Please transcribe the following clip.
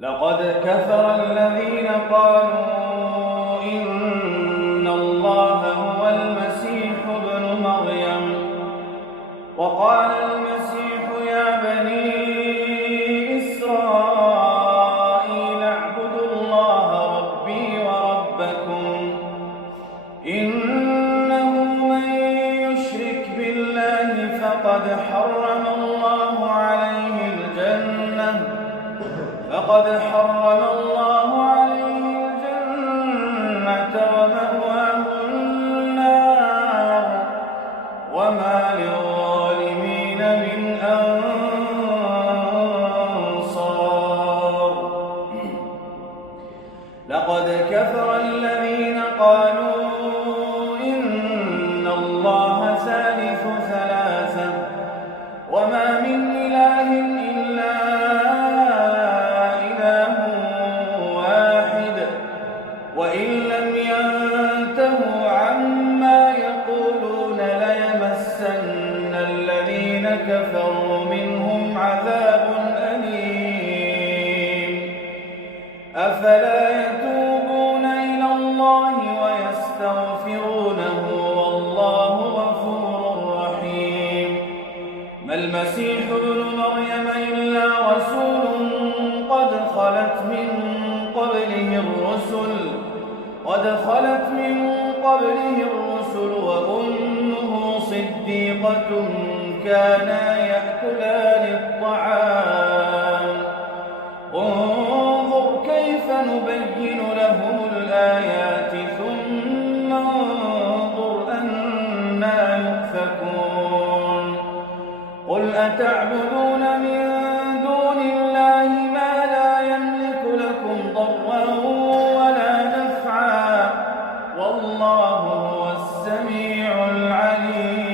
لقد كفر الذين قالوا إن الله هو المسيح ابن مريم وقال المسيح يا بني إسرائيل اعبدوا الله ربي وربكم إنه من يشرك بالله فقد حرم الله عليه الجنة ومأواه النار وما للظالمين من أنصار. لقد كفر الذين قالوا إن الله ثالث ثلاثة وما من إله إلا إله واحد وإن لم ينتهوا عما يقولون ليمسن الذين كفروا منهم عذاب أليم. أفلا يتوبون إلى الله ويستغفرونه والله غفور رحيم. ما المسيح ابن مريم إلا رسول قد خلت من قبله الرسل وأمه صديقة كانا يأكلان الطعام انظر كيف نبين لهم الآيات ثم انظر أنى يؤفكون. قل أتعبدون من دون الله ما لا يملك لكم ضرا ولا نفعا والله هو السميع العليم.